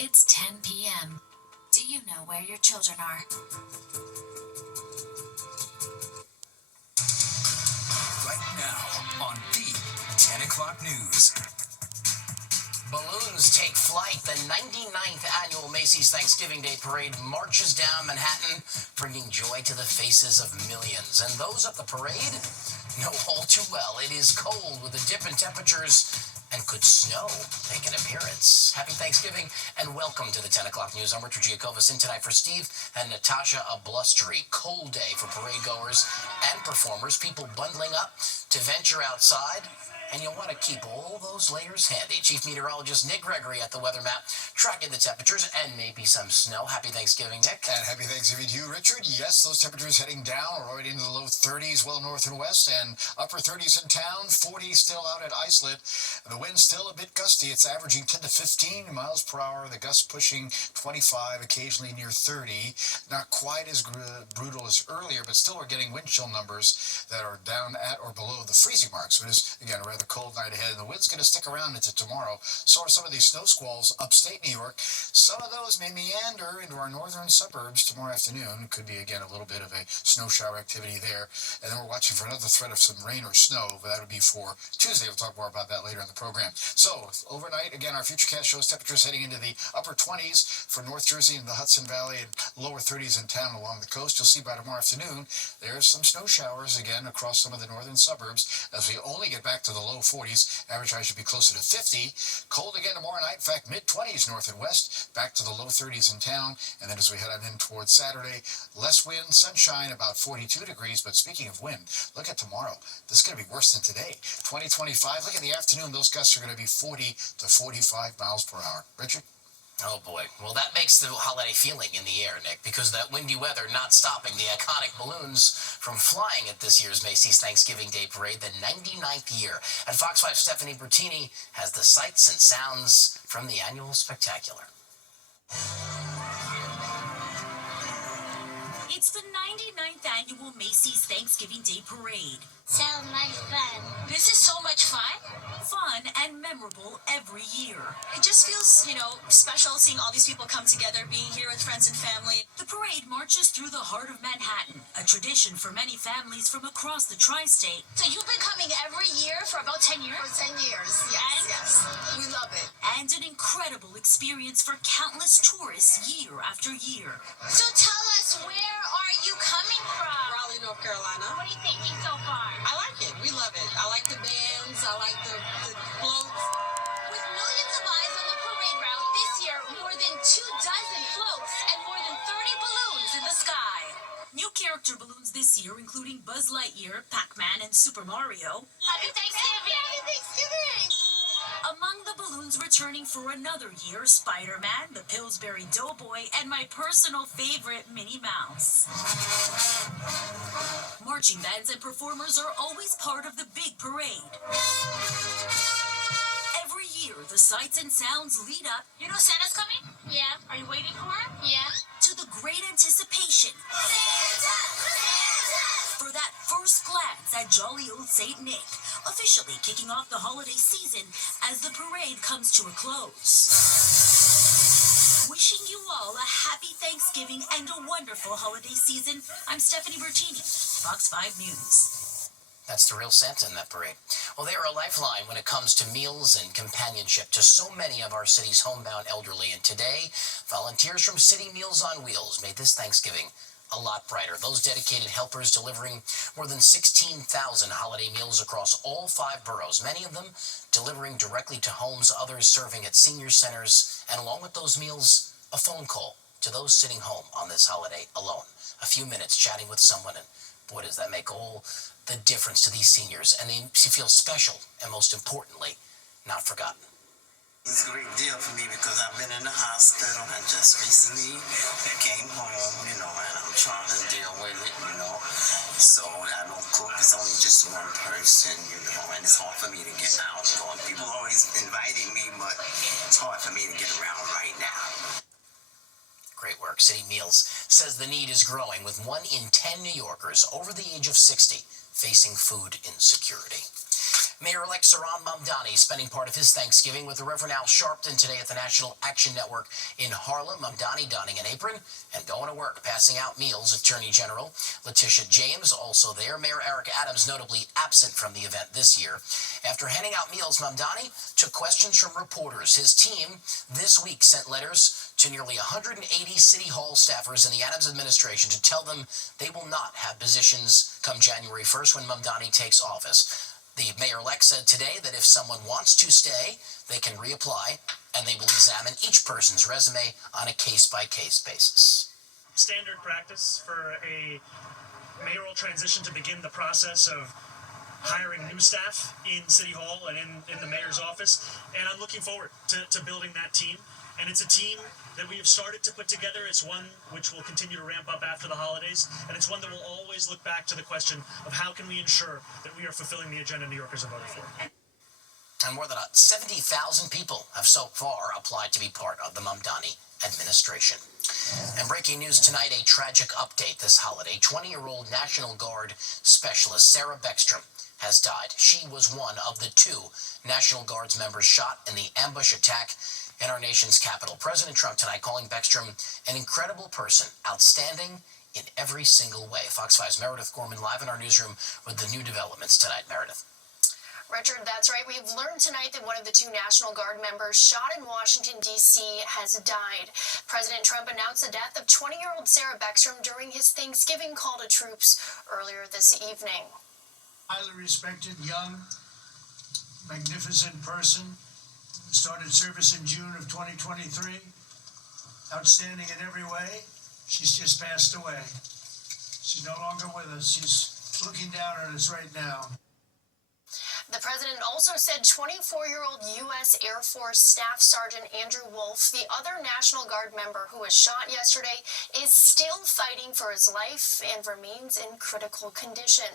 It's 10 p.m. Do you know where your children are? Right now on the 10 o'clock news. Balloons take flight. The 99th annual Macy's Thanksgiving Day Parade marches down Manhattan, bringing joy to the faces of millions. And those at the parade know all too well it is cold with a dip in temperatures and could snow make an appearance. Happy Thanksgiving and welcome to the 10 o'clock news. I'm Richard Giacovas in tonight for Steve and Natasha. A blustery, cold day for parade goers and performers, people bundling up to venture outside. And you'll want to keep all those layers handy. Chief Meteorologist Nick Gregory at the weather map, tracking the temperatures and maybe some snow. Happy Thanksgiving, Nick. And happy Thanksgiving to you, Richard. Yes, those temperatures heading down right into the low 30s, well north and west, and upper 30s in town, 40 still out at Islip. The wind's still a bit gusty. It's averaging 10 to 15 miles per hour. The gusts pushing 25, occasionally near 30. Not quite as brutal as earlier, but still we're getting wind chill numbers that are down at or below the freezing mark. So it is, again, a rather cold night ahead, and the wind's going to stick around into tomorrow. So are some of these snow squalls upstate New York. Some of those may meander into our northern suburbs tomorrow afternoon. Could be, again, a little bit of a snow shower activity there. And then we're watching for another threat of some rain or snow, but that would be for Tuesday. We'll talk more about that later in the program. So overnight, again, our Futurecast shows temperatures heading into the upper 20s for North Jersey and the Hudson Valley, and lower 30s in town along the coast. You'll see by tomorrow afternoon, there's some snow showers again across some of the northern suburbs as we only get back to the low 40s. Average high should be closer to 50. Cold again tomorrow night. In fact, mid-20s north and west, back to the low 30s in town. And then as we head on in towards Saturday, less wind, sunshine, about 42 degrees. But speaking of wind, look at tomorrow. This is going to be worse than today. 2025, look at the afternoon. Those gusts are going to be 40 to 45 miles per hour. Richard? Oh boy. Well, that makes the holiday feeling in the air, Nick, because that windy weather not stopping the iconic balloons from flying at this year's Macy's Thanksgiving Day Parade, the 99th year. And Fox 5's Stephanie Bertini has the sights and sounds from the annual spectacular. It's the 99th annual Macy's Thanksgiving Day Parade. Sounds like fun. This is so much fun. Fun and memorable every year. It just feels, special seeing all these people come together, being here with friends and family. The parade marches through the heart of Manhattan, a tradition for many families from across the tri-state. So you've been coming every year for about 10 years? For 10 years, yes. We love it. And an incredible experience for countless tourists year after year. So tell us, where are you coming from? Raleigh, North Carolina. What are you thinking so far? I like it. We love it. I like the bands. I like the floats. With millions of eyes on the parade route this year, more than 24 floats and more than 30 balloons in the sky. New character balloons this year, including Buzz Lightyear, Pac-Man, and Super Mario. Happy Thanksgiving! Happy Thanksgiving! Among the balloons returning for another year, Spider-Man, the Pillsbury Doughboy, and my personal favorite, Minnie Mouse. Marching bands and performers are always part of the big parade. Every year, the sights and sounds lead up. You know Santa's coming? Yeah. Are you waiting for him? Yeah. To the great anticipation. Santa! For that first glance at jolly old Saint Nick, officially kicking off the holiday season as the parade comes to a close. Wishing you all a happy Thanksgiving and a wonderful holiday season, I'm Stephanie Bertini, Fox 5 News. That's the real Santa in that parade. Well, they are a lifeline when it comes to meals and companionship to so many of our city's homebound elderly. And today, volunteers from City Meals on Wheels made this Thanksgiving a lot brighter. Those dedicated helpers delivering more than 16,000 holiday meals across all 5 boroughs, many of them delivering directly to homes, others serving at senior centers, and along with those meals, a phone call to those sitting home on this holiday alone. A few minutes chatting with someone, and boy, does that make all the difference to these seniors, and they feel special, and most importantly, not forgotten. It's a great deal for me because I've been in the hospital and just recently came home, and I'm trying to deal with it, So I don't cook, it's only just one person, and it's hard for me to get out. People are always inviting me, but it's hard for me to get around right now. Great work. City Meals says the need is growing, with 1 in 10 New Yorkers over the age of 60 facing food insecurity. Mayor-elect Saran Mamdani spending part of his Thanksgiving with the Reverend Al Sharpton today at the National Action Network in Harlem. Mamdani donning an apron and going to work, passing out meals. Attorney General Letitia James also there. Mayor Eric Adams notably absent from the event this year. After handing out meals, Mamdani took questions from reporters. His team this week sent letters to nearly 180 City Hall staffers in the Adams administration to tell them they will not have positions come January 1st when Mamdani takes office. The mayor-elect said today that if someone wants to stay, they can reapply, and they will examine each person's resume on a case-by-case basis. Standard practice for a mayoral transition to begin the process of hiring new staff in City Hall and in the mayor's office, and I'm looking forward to building that team. And it's a team that we have started to put together. It's one which will continue to ramp up after the holidays, and it's one that will always look back to the question of how can we ensure that we are fulfilling the agenda New Yorkers have voted for. And more than 70,000 people have so far applied to be part of the Mamdani administration. And breaking news tonight, a tragic update this holiday. 20-year-old National Guard specialist Sarah Beckstrom has died. She was one of the 2 National Guard's members shot in the ambush attack in our nation's capital. President Trump tonight calling Beckstrom an incredible person, outstanding in every single way. Fox 5's Meredith Gorman live in our newsroom with the new developments tonight. Meredith. Richard, that's right. We've learned tonight that one of the 2 National Guard members shot in Washington, D.C. has died. President Trump announced the death of 20-year-old Sarah Beckstrom during his Thanksgiving call to troops earlier this evening. Highly respected, young, magnificent person. Started service in June of 2023. Outstanding in every way. She's just passed away. She's no longer with us. She's looking down at us right now. The president also said 24-year-old U.S. Air Force Staff Sergeant Andrew Wolf, the other National Guard member who was shot yesterday, is still fighting for his life and remains in critical condition.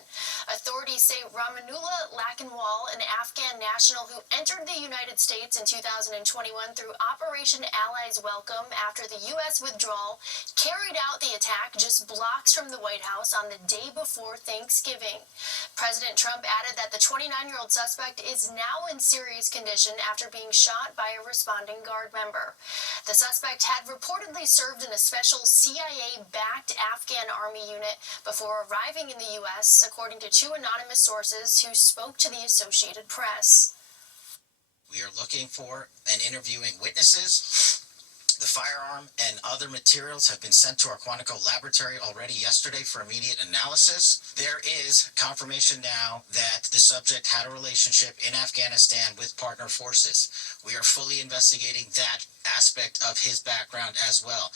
Authorities say Ramanullah Lakhanwal, an Afghan national who entered the United States in 2021 through Operation Allies Welcome after the U.S. withdrawal, carried out the attack just blocks from the White House on the day before Thanksgiving. President Trump added that the 29-year-old suspect is now in serious condition after being shot by a responding Guard member. The suspect had reportedly served in a special CIA-backed Afghan army unit before arriving in the U.S., according to 2 anonymous sources who spoke to the Associated Press. We are looking for and interviewing witnesses. The firearm and other materials have been sent to our Quantico laboratory already yesterday for immediate analysis. There is confirmation now that the subject had a relationship in Afghanistan with partner forces. We are fully investigating that aspect of his background as well.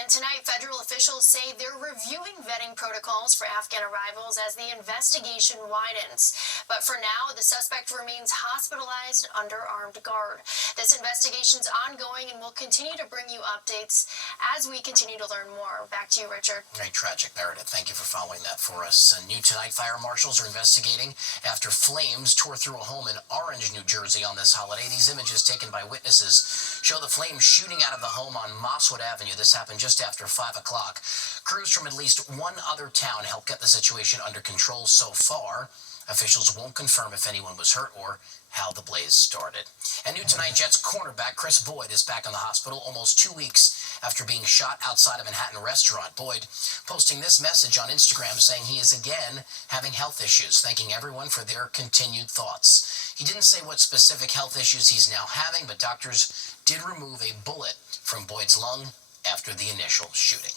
And tonight, federal officials say they're reviewing vetting protocols for Afghan arrivals as the investigation widens. But for now, the suspect remains hospitalized under armed guard. This investigation's ongoing, and we'll continue to bring you updates as we continue to learn more. Back to you, Richard. Very tragic, Meredith. Thank you for following that for us. New tonight, fire marshals are investigating after flames tore through a home in Orange, New Jersey on this holiday. These images taken by witnesses show the flames shooting out of the home on Mosswood Avenue. This happened just after 5 o'clock. Crews from at least 1 other town helped get the situation under control so far. Officials won't confirm if anyone was hurt or how the blaze started. And new tonight, Jets cornerback Chris Boyd is back in the hospital almost 2 weeks after being shot outside a Manhattan restaurant. Boyd posting this message on Instagram saying he is again having health issues, thanking everyone for their continued thoughts. He didn't say what specific health issues he's now having, but doctors did remove a bullet from Boyd's lung after the initial shooting.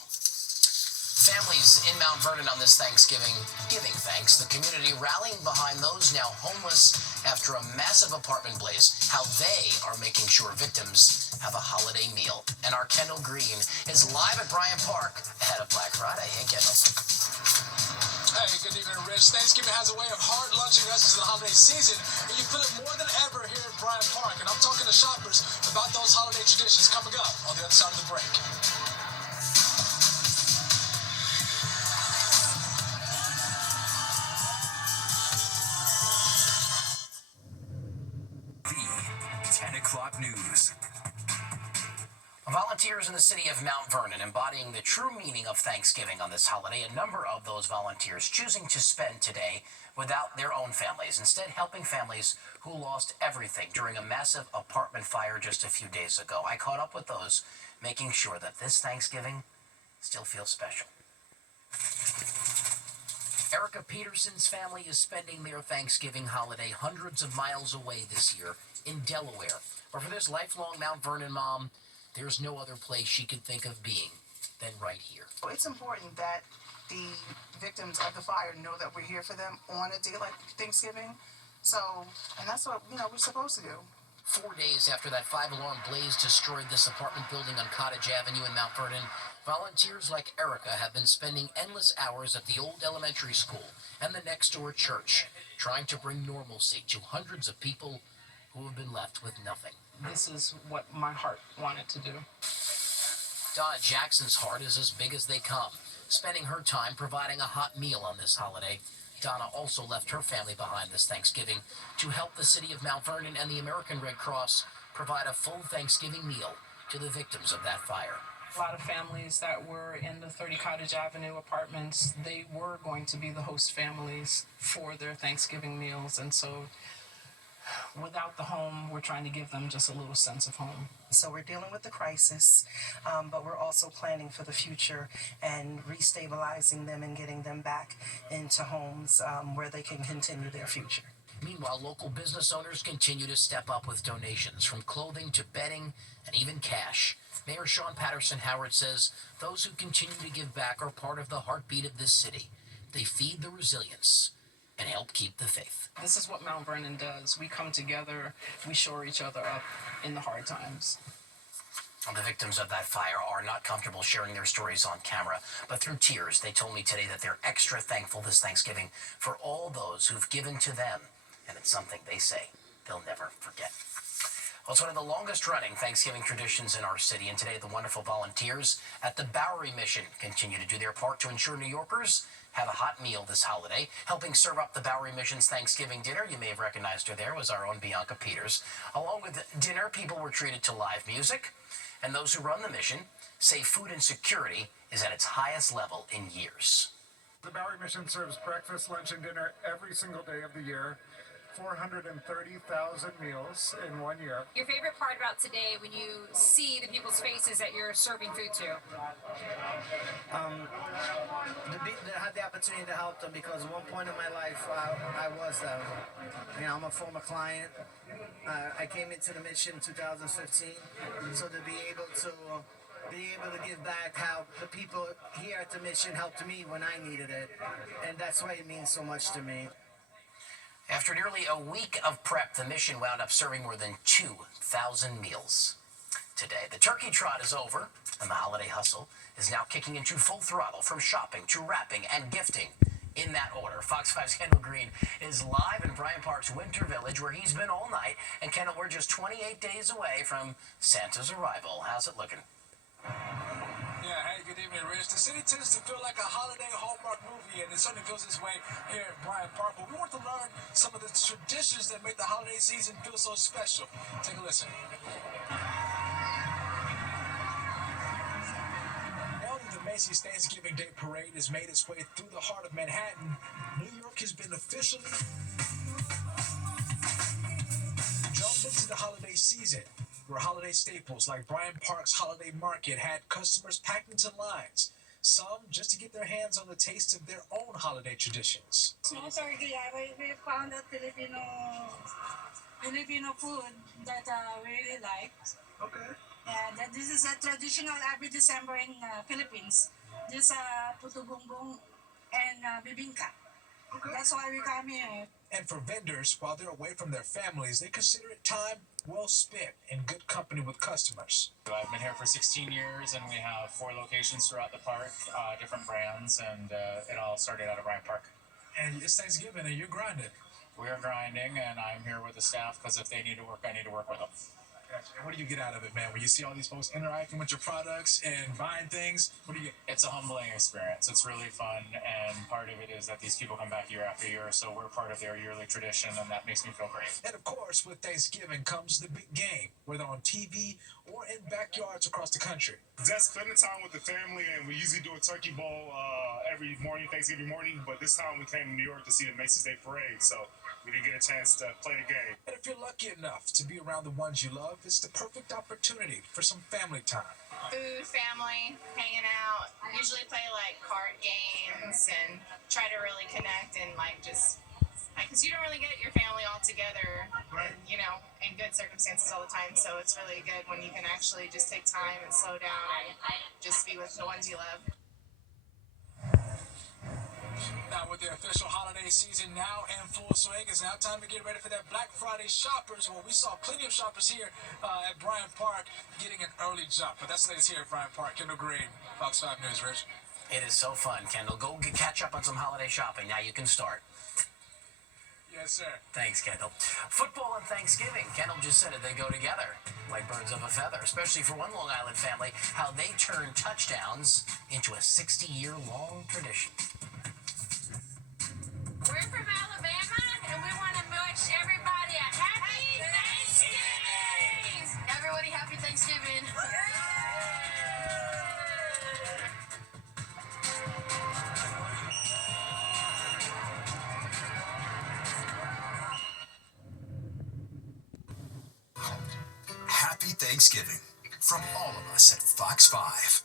Families in Mount Vernon on this Thanksgiving giving thanks. The community rallying behind those now homeless after a massive apartment blaze, how they are making sure victims have a holiday meal. And our Kendall Green is live at Bryant Park ahead of Black Friday. Hey, Kendall. Hey, good evening, Rich. Thanksgiving has a way of hard lunching us into the holiday season, and you feel it more than ever here at Bryant Park. And I'm talking to shoppers about those holiday traditions coming up on the other side of the break. The 10 o'clock news. Volunteers in the city of Mount Vernon embodying the true meaning of Thanksgiving on this holiday. A number of those volunteers choosing to spend today without their own families, instead helping families who lost everything during a massive apartment fire just a few days ago. I caught up with those, making sure that this Thanksgiving still feels special. Erica Peterson's family is spending their Thanksgiving holiday hundreds of miles away this year in Delaware. But for this lifelong Mount Vernon mom, there's no other place she could think of being than right here. It's important that the victims of the fire know that we're here for them on a day like Thanksgiving. So, and that's what, we're supposed to do. 4 days after that 5-alarm blaze destroyed this apartment building on Cottage Avenue in Mount Vernon, volunteers like Erica have been spending endless hours at the old elementary school and the next-door church, trying to bring normalcy to hundreds of people who have been left with nothing. This is what my heart wanted to do. Donna Jackson's heart is as big as they come, spending her time providing a hot meal on this holiday. Donna also left her family behind this Thanksgiving to help the city of Mount Vernon and the American Red Cross provide a full Thanksgiving meal to the victims of that fire. A lot of families that were in the 30 Cottage Avenue apartments, they were going to be the host families for their Thanksgiving meals. And so without the home, we're trying to give them just a little sense of home. So we're dealing with the crisis, but we're also planning for the future and restabilizing them and getting them back into homes where they can continue their future. Meanwhile, local business owners continue to step up with donations, from clothing to bedding and even cash. Mayor Sean Patterson Howard says those who continue to give back are part of the heartbeat of this city. They feed the resilience and help keep the faith. This is what Mount Vernon does. We come together, we shore each other up in the hard times. The victims of that fire are not comfortable sharing their stories on camera, but through tears, they told me today that they're extra thankful this Thanksgiving for all those who've given to them, and it's something they say they'll never forget. Well, it's one of the longest-running Thanksgiving traditions in our city, and today the wonderful volunteers at the Bowery Mission continue to do their part to ensure New Yorkers have a hot meal this holiday. Helping serve up the Bowery Mission's Thanksgiving dinner, you may have recognized her there, was our own Bianca Peters. Along with dinner, people were treated to live music, and those who run the mission say food insecurity is at its highest level in years. The Bowery Mission serves breakfast, lunch, and dinner every single day of the year. 430,000 meals in 1 year. Your favorite part about today when you see the people's faces that you're serving food to? To have the opportunity to help them, because at one point in my life I was them. I'm a former client. I came into the mission in 2015, so to be able to give back how the people here at the mission helped me when I needed it, and that's why it means so much to me. After nearly a week of prep, the mission wound up serving more than 2,000 meals today. The turkey trot is over, and the holiday hustle is now kicking into full throttle, from shopping to wrapping and gifting in that order. Fox 5's Kendall Green is live in Bryant Park's Winter Village, where he's been all night. And Kendall, we're just 28 days away from Santa's arrival. How's it looking? Yeah, hey, good evening, Rich. The city tends to feel like a holiday Hallmark movie, and it certainly feels this way here at Bryant Park. But we want to learn some of the traditions that make the holiday season feel so special. Take a listen. Now that the Macy's Thanksgiving Day Parade has made its way through the heart of Manhattan, New York has been officially jumped into the holiday season, where holiday staples like Bryant Park's Holiday Market had customers packed into lines, some just to get their hands on the taste of their own holiday traditions. Small turkey, we found that Filipino food that we really like. Okay. Yeah, this is a traditional every December in Philippines. This puto bumbong and bibingka. Okay. That's why we come here. And for vendors, while they're away from their families, they consider it time well spent in good company with customers. I've been here for 16 years, and we have 4 locations throughout the park, different brands, and it all started out of Bryant Park. And it's Thanksgiving, and you're grinding. We are grinding, and I'm here with the staff because if they need to work, I need to work with them. And what do you get out of it, man? When you see all these folks interacting with your products and buying things, what do you get? It's a humbling experience. It's really fun, and part of it is that these people come back year after year, so we're part of their yearly tradition, and that makes me feel great. And of course, with Thanksgiving comes the big game, whether on TV or in backyards across the country. Just spending time with the family, and we usually do a turkey bowl every morning, Thanksgiving morning, but this time we came to New York to see the Macy's Day Parade, so we didn't get a chance to play the game. And if you're lucky enough to be around the ones you love, it's the perfect opportunity for some family time. Food, family, hanging out. Usually play like card games and try to really connect and like just, because you don't really get your family all together, you know, in good circumstances all the time. So it's really good when you can actually just take time and slow down and just be with the ones you love. Now, with the official holiday season now in full swing, it's now time to get ready for that Black Friday shoppers. Well, we saw plenty of shoppers here at Bryant Park getting an early jump. But that's the latest here at Bryant Park. Kendall Green, Fox 5 News, Rich. It is so fun, Kendall. Go catch up on some holiday shopping. Now you can start. Yes, sir. Thanks, Kendall. Football and Thanksgiving. Kendall just said it. They go together like birds of a feather, especially for one Long Island family, how they turn touchdowns into a 60-year-long tradition. We're from Alabama, and we want to wish everybody a happy Thanksgiving! Everybody, happy Thanksgiving! Happy Thanksgiving from all of us at Fox 5.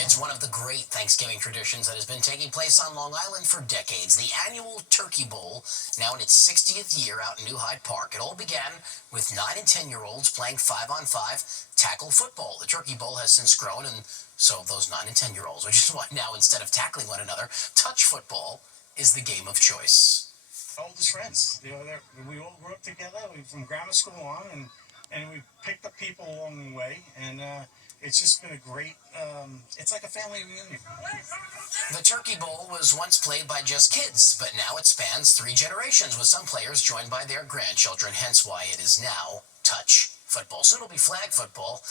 It's one of the great Thanksgiving traditions that has been taking place on Long Island for decades. The annual Turkey Bowl, now in its 60th year out in New Hyde Park. It all began with 9 and 10-year-olds playing 5-on-5 tackle football. The Turkey Bowl has since grown, and so have those 9 and 10-year-olds, which is why now, instead of tackling one another, touch football is the game of choice. Oldest friends, you know, we all grew up together. We from grammar school on, and we picked up people along the way, and it's just been a great, it's like a family reunion. The Turkey Bowl was once played by just kids, but now it spans 3 generations, with some players joined by their grandchildren, hence why it is now touch football. Soon it'll be flag football.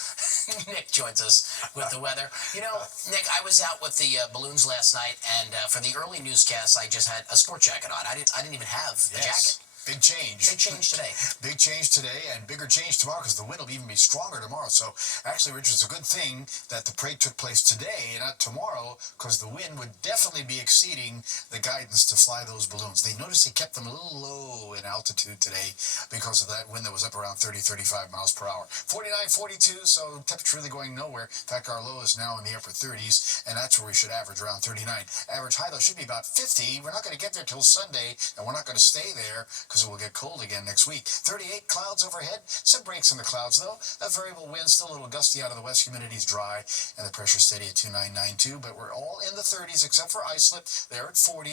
Nick joins us with the weather. You know, Nick, I was out with the balloons last night, and for the early newscast, I just had a sport jacket on. I didn't even have a jacket. Big change. Big change today. Big change today, and bigger change tomorrow, because the wind will even be stronger tomorrow. So actually, Richard, it's a good thing that the parade took place today and not tomorrow, because the wind would definitely be exceeding the guidance to fly those balloons. They noticed they kept them a little low in altitude today because of that wind that was up around 30, 35 miles per hour. 49, 42, so temperature really going nowhere. In fact, our low is now in the upper 30s, and that's where we should average, around 39. Average high, though, should be about 50. We're not going to get there till Sunday, and we're not going to stay there, because it will get cold again next week. 38 clouds overhead. Some breaks in the clouds, though. A variable wind, still a little gusty out of the west. Humidity's dry, and the pressure steady at 2992. But we're all in the 30s, except for Islip. They're at 40.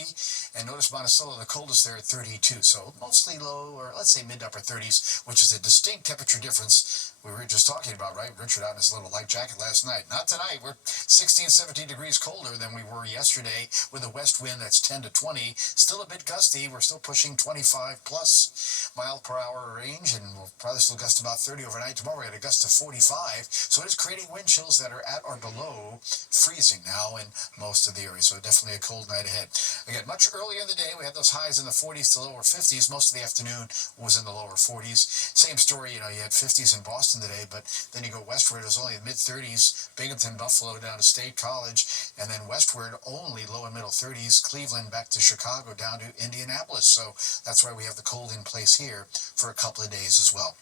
And notice Monticello, the coldest there at 32. So mostly low, or let's say mid to upper 30s, which is a distinct temperature difference we were just talking about, right? Richard out in his little light jacket last night. Not tonight. We're 16, 17 degrees colder than we were yesterday, with a west wind that's 10 to 20. Still a bit gusty. We're still pushing 25 plus mile per hour range, and we'll probably still gust about 30 overnight. Tomorrow we had a gust of 45. So it is creating wind chills that are at or below freezing now in most of the area. So definitely a cold night ahead. Again, much earlier in the day, we had those highs in the 40s to lower 50s. Most of the afternoon was in the lower 40s. Same story, you know, you had 50s in Boston today, but then you go westward, it was only mid-30s, Binghamton, Buffalo, down to State College, and then westward, only low and middle 30s, Cleveland back to Chicago, down to Indianapolis. So that's why we have the cold in place here for a couple of days as well.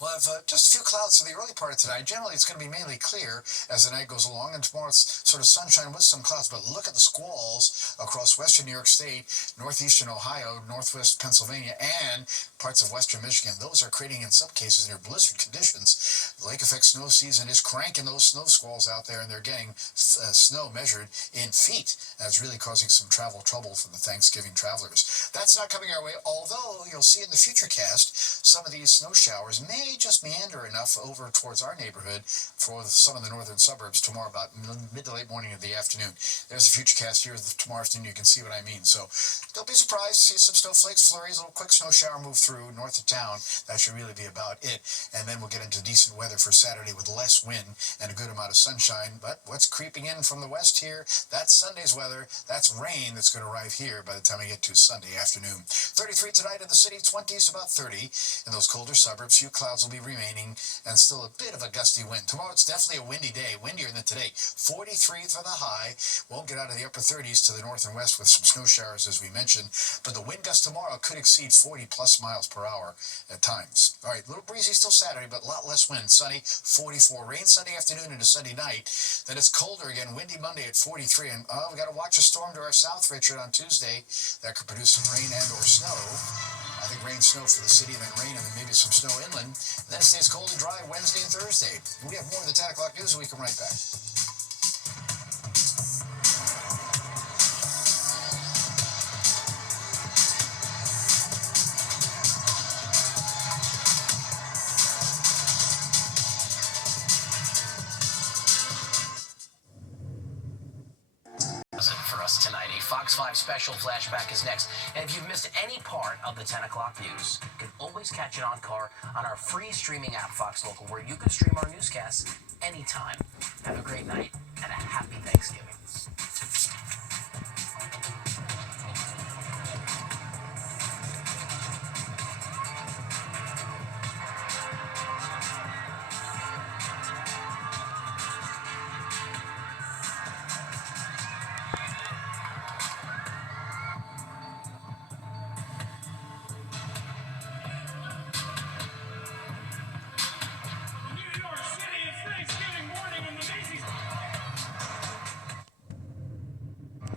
We'll have just a few clouds for the early part of tonight. Generally, it's going to be mainly clear as the night goes along, and tomorrow it's sort of sunshine with some clouds. But look at the squalls across western New York State, northeastern Ohio, northwest Pennsylvania, and parts of western Michigan. Those are creating, in some cases, near blizzard conditions. The lake effect snow season is cranking those snow squalls out there, and they're getting snow measured in feet. That's really causing some travel trouble for the Thanksgiving travelers. That's not coming our way, although you'll see in the future cast some of these snow showers may may just meander enough over towards our neighborhood for some of the northern suburbs tomorrow about mid to late morning of the afternoon. There's a futurecast here tomorrow afternoon. You can see what I mean. So don't be surprised to see some snowflakes, flurries, a little quick snow shower move through north of town. That should really be about it. And then we'll get into decent weather for Saturday with less wind and a good amount of sunshine. But what's creeping in from the west here, that's Sunday's weather. That's rain that's going to arrive here by the time we get to Sunday afternoon. 33 tonight in the city, 20s to about 30. In those colder suburbs, few clouds will be remaining and still a bit of a gusty wind. Tomorrow it's definitely a windy day, windier than today. 43 for the high. Won't get out of the upper 30s to the north and west with some snow showers, as we mentioned. But the wind gust tomorrow could exceed 40 plus miles per hour at times. All right, a little breezy still Saturday, but a lot less wind. Sunny, 44. Rain Sunday afternoon into Sunday night. Then it's colder again, windy Monday at 43. And we got to watch a storm to our south, Richard, on Tuesday. That could produce some rain and or snow. I think rain, snow for the city, and then rain, and then maybe some snow inland. And then it stays cold and dry Wednesday and Thursday. We have more of the 10 o'clock news, and we come right back. For us tonight, a Fox 5 special flashback is next. And if you've missed any part of the 10 o'clock news, you can always catch it on our free streaming app, Fox Local, where you can stream our newscasts anytime. Have a great night and a happy Thanksgiving.